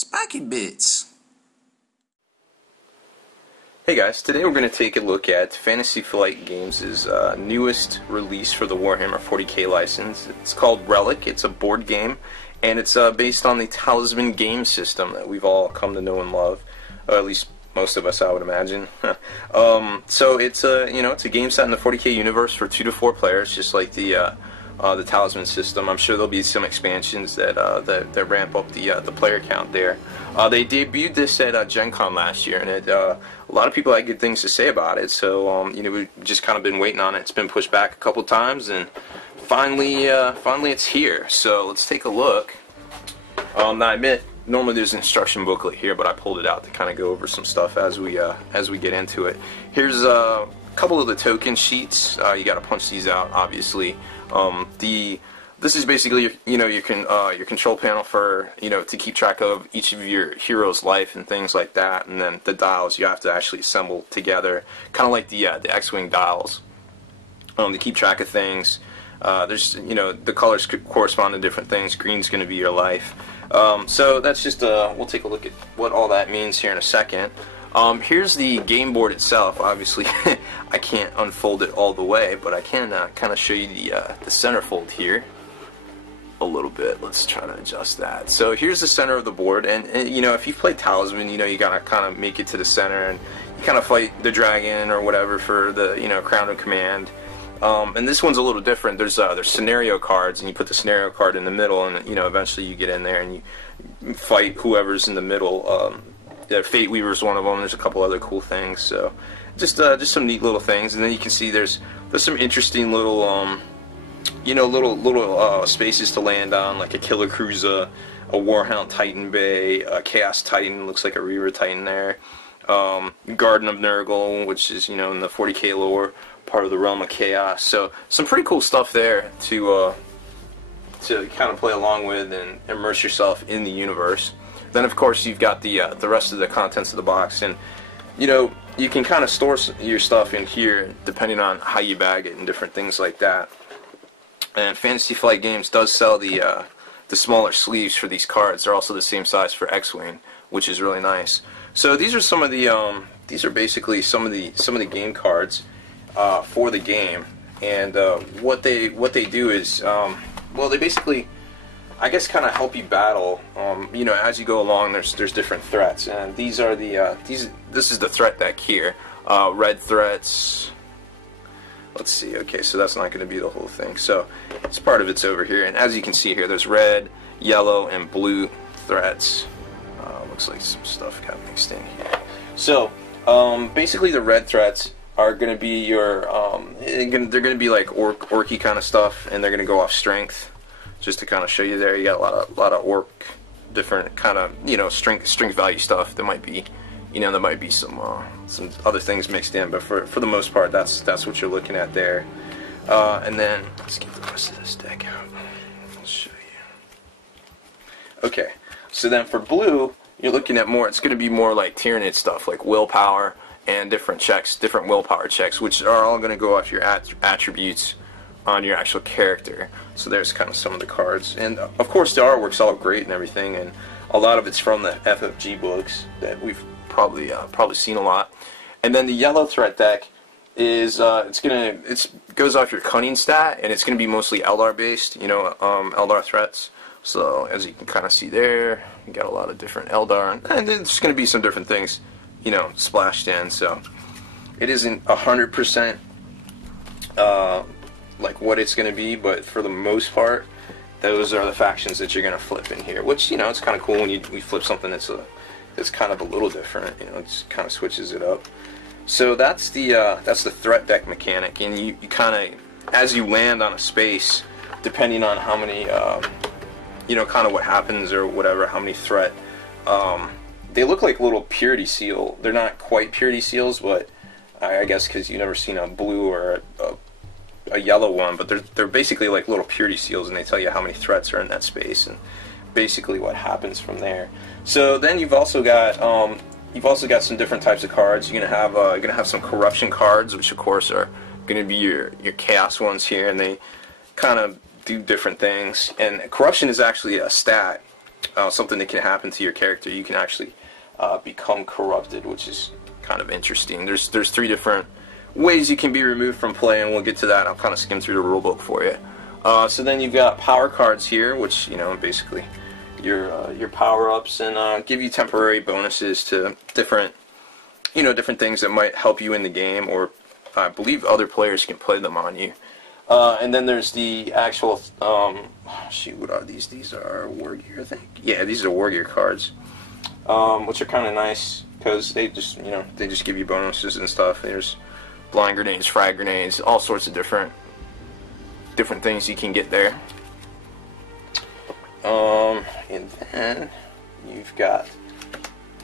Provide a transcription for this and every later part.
Spiky Bits. Hey guys, today we're going to take a look at Fantasy Flight Games' newest release for the Warhammer 40k license. It's called Relic. It's a board game, and it's based on the Talisman game system that we've all come to know and love, at least most of us, I would imagine. So it's a game set in the 40k universe for 2 to 4 players, just like the Talisman system. I'm sure there'll be some expansions that ramp up the player count there. They debuted this at Gen Con last year, and a lot of people had good things to say about it. So we've just kind of been waiting on it. It's been pushed back a couple times, and finally it's here. So let's take a look. Now I admit, normally there's an instruction booklet here, but I pulled it out to kind of go over some stuff as we get into it. Here's a couple of the token sheets. You got to punch these out, obviously. This is basically your control panel for to keep track of each of your hero's life and things like that, and then the dials you have to actually assemble together, kind of like the X-wing dials, to keep track of things. There's the colors could correspond to different things. Green's going to be your life. So that's just we'll take a look at what all that means here in a second. Here's the game board itself. Obviously, I can't unfold it all the way, but I can kind of show you the centerfold here a little bit. Let's try to adjust that. So here's the center of the board, and if you've played Talisman, you gotta kind of make it to the center, and you kind of fight the dragon or whatever for the crown of command. And this one's a little different. There's scenario cards, and you put the scenario card in the middle, and eventually you get in there and you fight whoever's in the middle. Fate Weaver's one of them. There's a couple other cool things. So just some neat little things, and then you can see there's some interesting little little spaces to land on, like a Killer Cruiser, a Warhound Titan Bay, a Chaos Titan, looks like a Reaver Titan there, Garden of Nurgle, which is in the 40k lore, part of the realm of chaos. So some pretty cool stuff there to kind of play along with and immerse yourself in the universe. Then of course you've got the rest of the contents of the box, and you can kind of store your stuff in here depending on how you bag it and different things like that. And Fantasy Flight Games does sell the smaller sleeves for these cards. They're also the same size for X-wing, which is really nice. So these are some of the these are basically some of the game cards for the game, and what they do is well, they basically, I guess, kind of help you battle. As you go along, there's different threats, and these are this is the threat deck here. Red threats. Let's see. Okay, so that's not going to be the whole thing. So it's part of it's over here, and as you can see here, there's red, yellow, and blue threats. Looks like some stuff got mixed in here. So basically, the red threats are going to be your they're going to be like orky kind of stuff, and they're going to go off strength. Just to kind of show you there, you got a lot of orc, different kind of strength value stuff. There might be there might be some other things mixed in, but for the most part, that's what you're looking at there. And then let's get the rest of this deck out. I'll show you. Okay, so then for blue, you're looking at more. It's going to be more like Tyranid stuff, like willpower and different checks, different willpower checks, which are all going to go off your attributes on your actual character. So there's kind of some of the cards, and of course the artwork's all great and everything, and a lot of it's from the FFG books that we've probably seen a lot. And then the yellow threat deck is it goes off your cunning stat, and it's gonna be mostly Eldar based, Eldar threats. So as you can kind of see there, you got a lot of different Eldar, and there's gonna be some different things splashed in. So it isn't 100% like what it's going to be, but for the most part, those are the factions that you're going to flip in here. Which it's kind of cool when we flip something that's kind of a little different. It just kind of switches it up. So that's the threat deck mechanic, and you kind of, as you land on a space, depending on how many kind of what happens or whatever, how many threat. They look like little purity seal. They're not quite purity seals, but I guess because you've never seen a blue or a yellow one, but they're basically like little purity seals, and they tell you how many threats are in that space and basically what happens from there. So then you've also got some different types of cards. You're gonna have some corruption cards, which of course are gonna be your chaos ones here, and they kind of do different things. And corruption is actually a stat something that can happen to your character. You can actually become corrupted, which is kind of interesting. There's 3 different ways you can be removed from play, and we'll get to that. I'll kind of skim through the rulebook for you. So then you've got power cards here, which, you know, basically your power-ups, and give you temporary bonuses to different, you know, different things that might help you in the game, or I believe other players can play them on you. And then there's the actual, shoot, what are these? These are War Gear, I think. Yeah, these are War Gear cards, which are kind of nice because they just, you know, they just give you bonuses and stuff. There's blind grenades, frag grenades, all sorts of different things you can get there. And then you've got,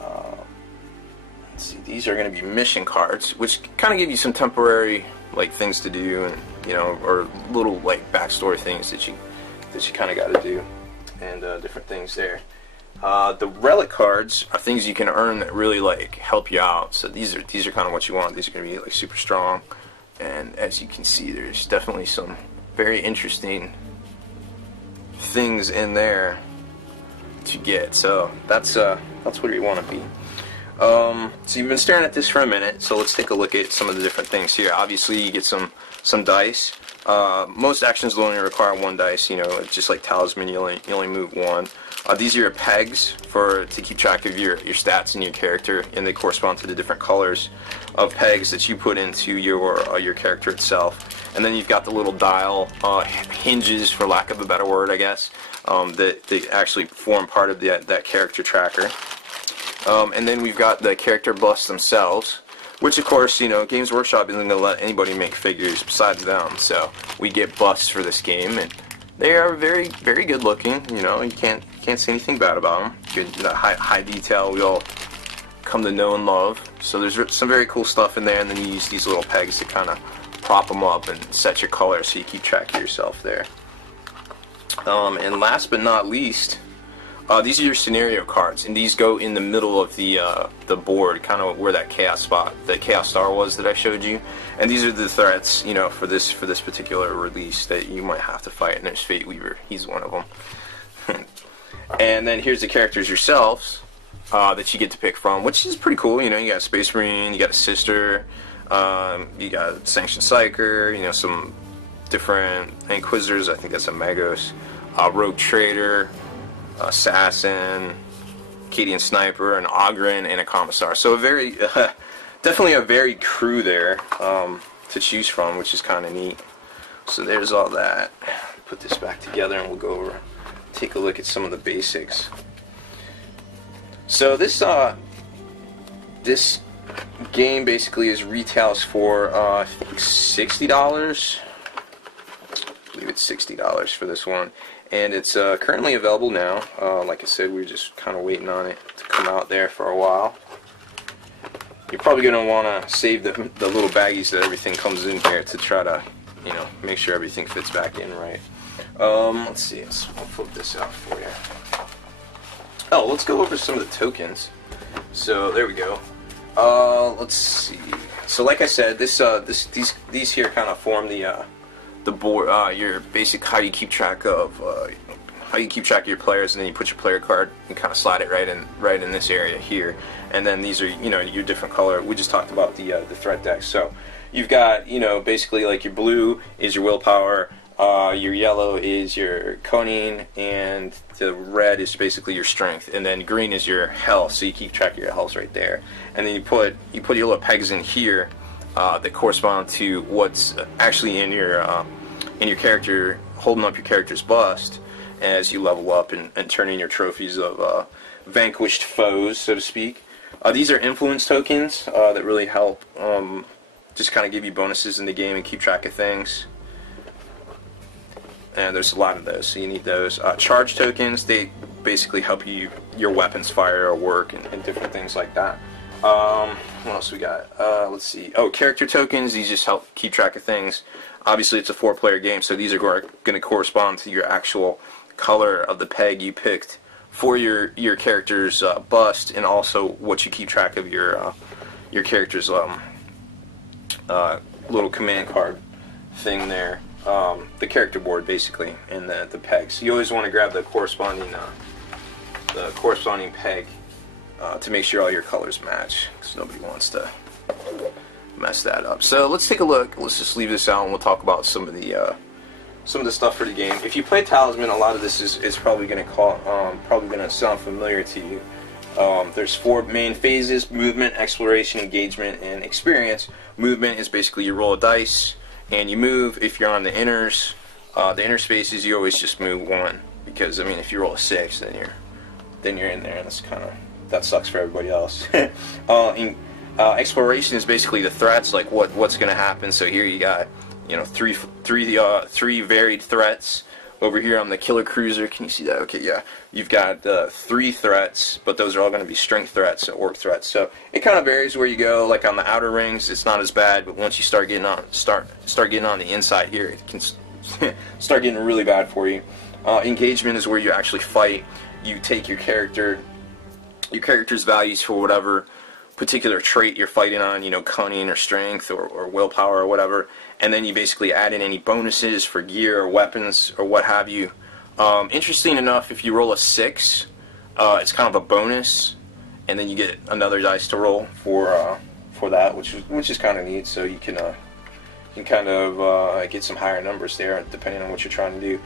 let's see, these are going to be mission cards, which kind of give you some temporary like things to do, and you know, or little like backstory things that you kind of got to do, and different things there. The relic cards are things you can earn that really like help you out. So these are kind of what you want. These are going to be like super strong, and as you can see, there's definitely some very interesting things in there to get. So that's where you want to be. So you've been staring at this for a minute, so let's take a look at some of the different things here. Obviously you get some dice. Most actions will only require 1 dice, you know, it's just like Talisman, you only move 1. These are your pegs to keep track of your stats and your character, and they correspond to the different colors of pegs that you put into your character itself. And then you've got the little dial hinges, for lack of a better word, I guess, that actually form part of that character tracker. And then we've got the character busts themselves, which of course, you know, Games Workshop isn't going to let anybody make figures besides them, so we get busts for this game, and they are very, very good looking. You know, you can't say anything bad about them. Good, high detail we all come to know and love. So there's some very cool stuff in there, and then you use these little pegs to kind of prop them up and set your color so you keep track of yourself there. And last but not least, these are your scenario cards, and these go in the middle of the board, kind of where that chaos star was that I showed you. And these are the threats, you know, for this particular release that you might have to fight. And there's Fate Weaver; he's one of them. And then here's the characters yourselves that you get to pick from, which is pretty cool. You know, you got a Space Marine, you got a Sister, you got a Sanctioned Psyker, you know, some different Inquisitors. I think that's a Magos, Rogue Trader, Assassin, Cadian Sniper, an Ogren, and a Commissar. So a very, definitely a varied crew there to choose from, which is kind of neat. So there's all that. Put this back together, and we'll go over, take a look at some of the basics. So this game basically retails for I think $60. I believe it's $60 for this one. And it's currently available now. Like I said, we're just kind of waiting on it to come out there for a while. You're probably going to want to save the little baggies that everything comes in here to try to, you know, make sure everything fits back in right. Let's see. I'll flip this out for you. Oh, let's go over some of the tokens. So there we go. Let's see. So like I said, these here kind of form the board, your basic how you keep track of your players, and then you put your player card and kind of slide it right in this area here. And then these are, you know, your different color. We just talked about the threat decks. So you've got, you know, basically like your blue is your willpower, your yellow is your cunning, and the red is basically your strength, and then green is your health. So you keep track of your health right there. And then you put your little pegs in here that correspond to what's actually in your character, holding up your character's bust as you level up and turn in your trophies of vanquished foes, so to speak. These are influence tokens that really help just kind of give you bonuses in the game and keep track of things. And there's a lot of those, so you need those. Charge tokens, they basically help your weapons fire or work and different things like that. What else we got? Let's see. Oh, character tokens, these just help keep track of things. Obviously, it's a 4-player game, so these are going to correspond to your actual color of the peg you picked for your character's bust, and also what you keep track of your character's little command card thing there. The character board, basically, and the pegs. So you always want to grab the corresponding the corresponding peg to make sure all your colors match, because nobody wants to mess that up. So let's take a look. Let's just leave this out, and we'll talk about some of the stuff for the game. If you play Talisman, a lot of this is probably going to sound familiar to you. There's 4 main phases: movement, exploration, engagement, and experience. Movement is basically you roll a dice and you move. If you're on the inner spaces, you always just move 1, because I mean, if you roll a 6, then you're in there, and that sucks for everybody else. Exploration is basically the threats, like what's going to happen. So here you got, you know, three varied threats. Over here on the killer cruiser, can you see that? Okay, yeah. You've got 3 threats, but those are all going to be strength threats, orc threats. So it kind of varies where you go. Like on the outer rings, it's not as bad, but once you start getting on the inside here, it can start getting really bad for you. Engagement is where you actually fight. You take your character's values for whatever particular trait you're fighting on, you know, cunning or strength or willpower or whatever, and then you basically add in any bonuses for gear or weapons or what have you. Interesting enough, if you roll a 6, it's kind of a bonus, and then you get another dice to roll for that, which is kind of neat. So you can kind of get some higher numbers there depending on what you're trying to do.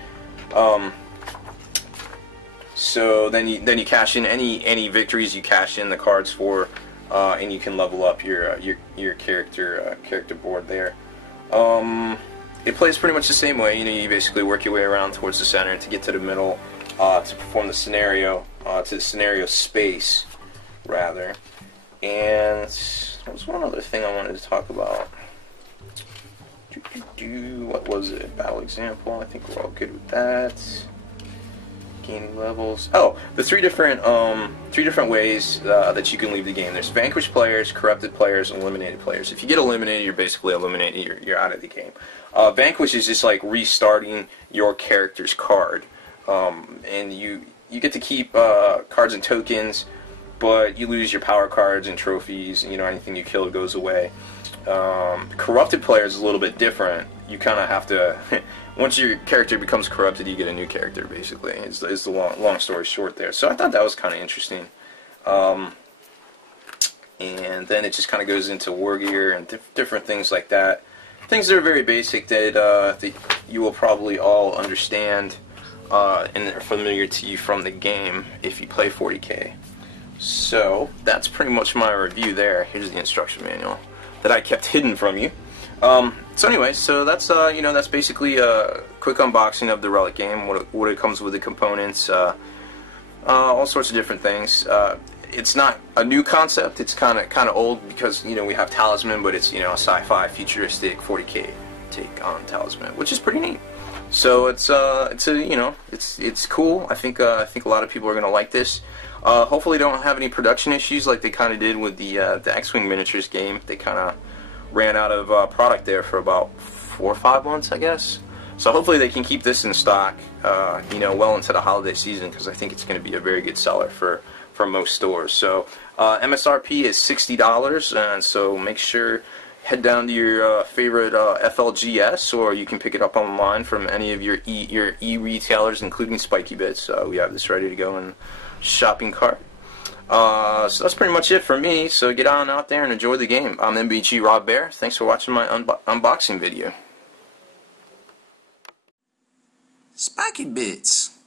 So then you cash in any victories you cash in the cards for. And you can level up your character board there. It plays pretty much the same way. You know, you basically work your way around towards the center to get to the middle to perform the scenario, to the scenario space, rather. And there was one other thing I wanted to talk about. What was it? Battle example. I think we're all good with that. Gaining levels. Oh, the three different ways that you can leave the game. There's vanquished players, corrupted players, and eliminated players. If you get eliminated, you're basically eliminated. You're out of the game. Vanquish is just like restarting your character's card, and you get to keep cards and tokens, but you lose your power cards and trophies. You know, anything you kill goes away. Corrupted players is a little bit different. You kind of have to. Once your character becomes corrupted, you get a new character, basically. It's the long story short there. So I thought that was kind of interesting. And then it just kind of goes into war gear and different things like that. Things that are very basic that you will probably all understand and are familiar to you from the game if you play 40k. So that's pretty much my review there. Here's the instruction manual that I kept hidden from you. So anyway, so that's that's basically a quick unboxing of the Relic game, what it comes with, the components, all sorts of different things. It's not a new concept. It's kind of old because we have Talisman, but it's a sci-fi futuristic 40k take on Talisman, which is pretty neat. So it's cool. I think a lot of people are gonna like this. Hopefully, they don't have any production issues like they kind of did with the X-Wing miniatures game. They kind of ran out of product there for about 4 or 5 months, I guess. So hopefully they can keep this in stock, well into the holiday season, because I think it's going to be a very good seller for most stores. So MSRP is $60, and so make sure head down to your favorite FLGS, or you can pick it up online from any of your e-retailers, including Spiky Bits. We have this ready to go in shopping cart. So that's pretty much it for me, so get on out there and enjoy the game. I'm MBG Rob Bear. Thanks for watching my unboxing video. Spiky Bits.